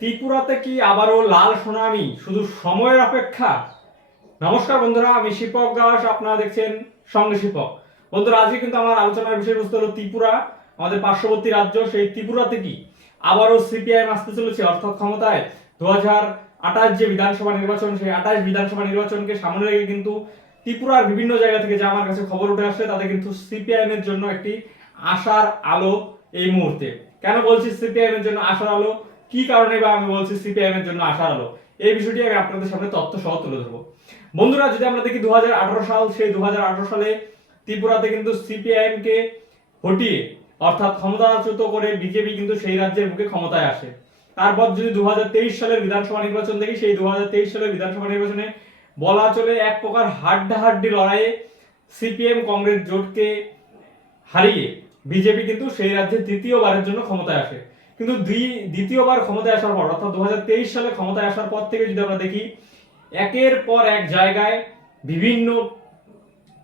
ত্রিপুরাতে কি আবারও লাল সুনামি, শুধু সময়ের অপেক্ষা? নমস্কার বন্ধুরা, আমি শিপক দাস, আপনারা দেখছেন সঙ্গে শিপক। বন্ধুরা, আজকে কিন্তু আমার আলোচনার বিষয়বস্তু হলো ত্রিপুরা, আমাদের পার্শ্ববর্তী রাজ্য। সেই ত্রিপুরাতে কি আবারও সিপিআইএম আসতে চলেছে, অর্থাৎ ক্ষমতায় 2028 যে বিধানসভা নির্বাচন, সেই 28 বিধানসভা নির্বাচনকে সামনে রেখে কিন্তু ত্রিপুরার বিভিন্ন জায়গা থেকে যে আমার কাছে খবর উঠে আসছে, তাতে কিন্তু সিপিআইএম এর জন্য একটি আশার আলো এই মুহূর্তে। কেন বলছি সিপিআইএম এর জন্য আশার আলো, কি কারণে বা আমি বলছি সিপিআইএম এর জন্য আশার আলো, এই বিষয়টি আমি আপনাদের সামনে তথ্য সহ তুলে ধরবো। বন্ধুরা, যদি আমরা দেখি 2018 সাল, সেই 2018 সালে ত্রিপুরাতে কিন্তু সিপিআইএম কে হটিয়ে অর্থাৎ ক্ষমতাচ্যুত করে বিজেপি কিন্তু সেই রাজ্যের বুকে ক্ষমতায় আসে। তারপর যদি 2023 সালের বিধানসভা নির্বাচন দেখি, সেই 2023 সালের বিধানসভা নির্বাচনে বলা চলে এক প্রকার হাড্ডাহাড্ডি লড়াইয়ে সিপিএম কংগ্রেস জোটকে হারিয়ে বিজেপি কিন্তু সেই রাজ্যে তৃতীয়বারের জন্য ক্ষমতায় আসে। কিন্তু দ্বিতীয়বার ক্ষমতায় আসার পর, অর্থাৎ 2023 সালে ক্ষমতায় আসার পর থেকে যদি আমরা দেখি, একের পর এক জায়গায় বিভিন্ন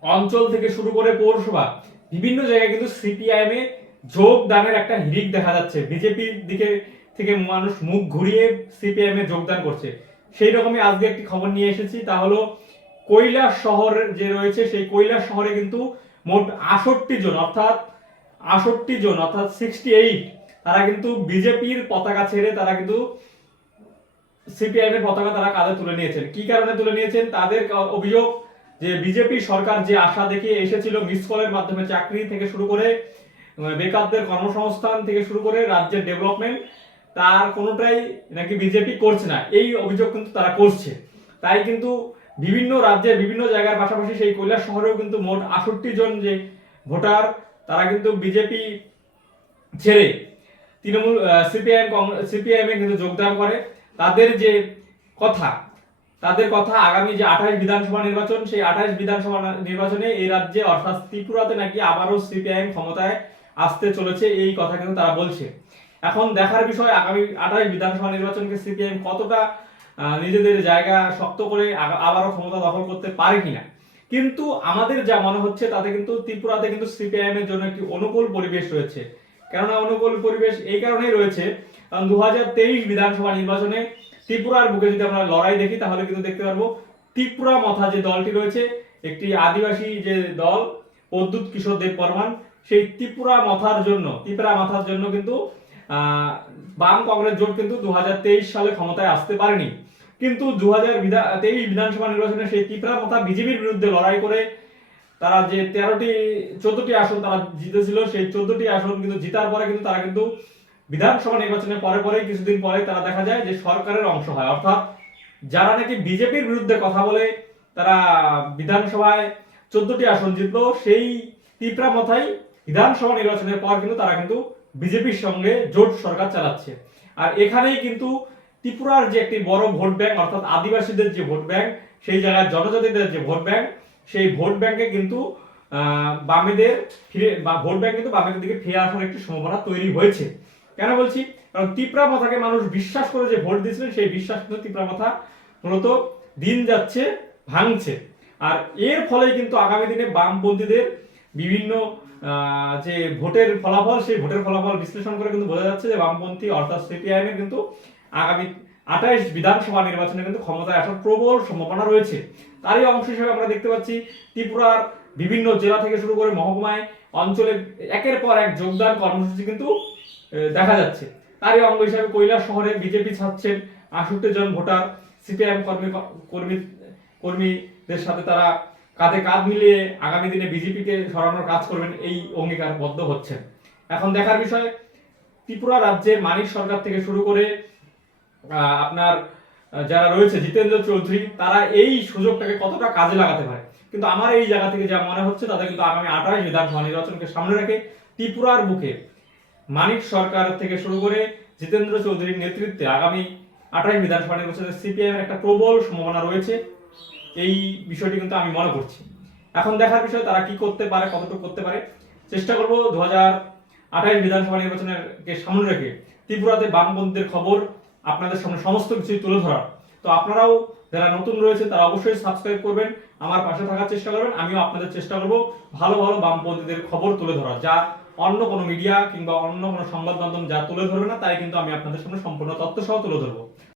অঞ্চল থেকে শুরু করে পৌরসভা বিভিন্ন জায়গায় কিন্তু সিপিআইএম এ যোগদানের একটা হিড়িক দেখা যাচ্ছে। বিজেপির দিকে থেকে মানুষ মুখ ঘুরিয়ে সিপিআইএম এ যোগদান করছে। সেই রকমই আজকে একটি খবর নিয়ে এসেছি, তা হলো কৈলাস শহর যে রয়েছে, সেই কৈলাস শহরে কিন্তু মোট 68 জন অর্থাৎ 68 তারা কিন্তু বিজেপির পতাকা ছেড়ে তারা কিন্তু সিপিআইএম এর পতাকা তারা কাঁধে তুলে নিয়েছেন। কি কারণে তুলে নিয়েছেন? তাদের অভিযোগ যে বিজেপি সরকার যে আশা দেখিয়ে এসেছিল মিস কলের মাধ্যমে চাকরি থেকে শুরু করে বেকারদের কর্মসংস্থান থেকে শুরু করে রাজ্যের ডেভেলপমেন্ট, তার কোনোটাই নাকি বিজেপি করছে না, এই অভিযোগ কিন্তু তারা করছে। তাই কিন্তু বিভিন্ন রাজ্যের বিভিন্ন জায়গার পাশাপাশি সেই কৈলাস শহরেও কিন্তু মোট 68 জন যে ভোটার, তারা কিন্তু বিজেপি ছেড়ে তৃণমূল সিপিআইএম এ কিন্তু যোগদান করে। তাদের যে কথা, আগামী যে 28 বিধানসভা নির্বাচন, সেই 28 বিধানসভা নির্বাচনে এই রাজ্যে অর্থাৎ ত্রিপুরাতে নাকি আবারও সিপিআইএম ক্ষমতায় আসতে চলেছে, এই কথা কিন্তু তারা বলছে। এখন দেখার বিষয়, আগামী 28 বিধানসভা নির্বাচনকে সিপিআইএম কতটা নিজেদের জায়গা শক্ত করে আবারও ক্ষমতা দখল করতে পারে কিনা। কিন্তু আমাদের যা মনে হচ্ছে, তাতে কিন্তু ত্রিপুরাতে কিন্তু সিপিআইএম এর জন্য একটি অনুকূল পরিবেশ রয়েছে। কেননা অনুকূল পরিবেশ এই কারণেই রয়েছে, কারণ 2023 বিধানসভা নির্বাচনে ত্রিপুরার বুকে যদি আমরা লড়াই দেখি, তাহলে কিন্তু দেখতে পারবো ত্রিপুরা মথা যে দলটি রয়েছে, একটি আদিবাসী যে দল প্রদ্যুৎ কিশোর দেব বর্মন, সেই ত্রিপুরা মাথার জন্য কিন্তু বাম কংগ্রেস জোট কিন্তু 2023 সালে ক্ষমতায় আসতে পারেনি। কিন্তু 2023 বিধানসভা নির্বাচনে সেই ত্রিপুরা মাথা বিজেপির বিরুদ্ধে লড়াই করে তারা যে 14টি আসন তারা জিতেছিল, সেই 14টি আসন কিন্তু জিতার পরে কিন্তু তারা কিন্তু বিধানসভা নির্বাচনের পরে কিছুদিন পরে তারা দেখা যায় যে সরকারের অংশ হয়। অর্থাৎ যারা নাকি বিজেপির বিরুদ্ধে কথা বলে তারা বিধানসভায় 14টি আসন জিতলো, সেই ত্রিপুরা মাথায় বিধানসভা নির্বাচনের পর কিন্তু তারা কিন্তু বিজেপির সঙ্গে জোট সরকার চালাচ্ছে। আর এখানেই কিন্তু ত্রিপুরার যে একটি বড় ভোট ব্যাংক, অর্থাৎ আদিবাসীদের যে ভোট ব্যাংক, সেই জায়গায় জনজাতিদের যে ভোট ব্যাংক, সেই ভোট ব্যাংকে কিন্তু ভোট ব্যাংক কিন্তু বামেদের দিকে ফিরে আসার একটি সম্ভাবনা তৈরি হয়েছে। কেন বলছি? কারণ ত্রিপুরা মাথাকে মানুষ বিশ্বাস করে যে ভোট দিয়েছিলেন, সেই বিশ্বাস কিন্তু ত্রিপুরা মাথা মূলত দিন যাচ্ছে ভাঙছে। আর এর ফলে কিন্তু আগামী দিনে বামপন্থীদের বিভিন্ন যে ভোটের ফলাফল, সেই ভোটের ফলাফল বিশ্লেষণ করে কিন্তু বোঝা যাচ্ছে যে বামপন্থী অর্থাৎ সিপিআইএম এর কিন্তু আগামী 28 বিধানসভা নির্বাচনে কিন্তু ক্ষমতায় আসার প্রবল সম্ভাবনা রয়েছে। তারই অংশ হিসেবে আমরা দেখতে পাচ্ছি ত্রিপুরার বিভিন্ন জেলা থেকে শুরু করে মহকুমায় অঞ্চলে একের পর এক যোগদান কর্মসূচি কিন্তু দেখা যাচ্ছে। তারই অঙ্গ হিসেবে কৈলাস শহরে বিজেপি ছাড়ছেন 68 জন ভোটার, সিপিআইএম কর্মীদের সাথে তারা কাঁধে কাঁধ মিলিয়ে আগামী দিনে বিজেপিকে সরানোর কাজ করবেন, এই অঙ্গীকারবদ্ধ হচ্ছেন। এখন দেখার বিষয়, ত্রিপুরা রাজ্যের মানিক সরকার থেকে শুরু করে আপনার যারা রয়েছে জিতেন্দ্র চৌধুরী, তারা এই সুযোগটাকে কতটা কাজে লাগাতে পারে। কিন্তু আমার এই জায়গা থেকে যা মনে হচ্ছে, তাদের কিন্তু আগামী 28 বিধানসভা নির্বাচনকে সামনে রেখে ত্রিপুরার বুকে মানিক সরকার থেকে শুরু করে জিতেন্দ্র চৌধুরীর নেতৃত্বে আগামী 28 বিধানসভা নির্বাচনে সিপিআইএম একটা প্রবল সম্ভাবনা রয়েছে, এই বিষয়টি কিন্তু আমি মনে করছি। এখন দেখার বিষয় তারা কি করতে পারে, কতটুকু করতে পারে। চেষ্টা করব 2028 বিধানসভা নির্বাচনের সামনে রেখে ত্রিপুরাতে বামপন্থীদের খবর আপনাদের সামনে সমস্ত কিছু তুলে ধরার। তো আপনারাও যারা নতুন রয়েছে তারা অবশ্যই সাবস্ক্রাইব করবেন, আমার পাশে থাকার চেষ্টা করবেন। আমিও আপনাদের চেষ্টা করব ভালো ভালো বামপন্থীদের খবর তুলে ধরার, যা অন্য কোনো মিডিয়া কিংবা অন্য কোনো সংবাদ মাধ্যম যা তুলে ধরবে না, তাই কিন্তু আমি আপনাদের সামনে সম্পূর্ণ তথ্য সহ তুলে ধরবো।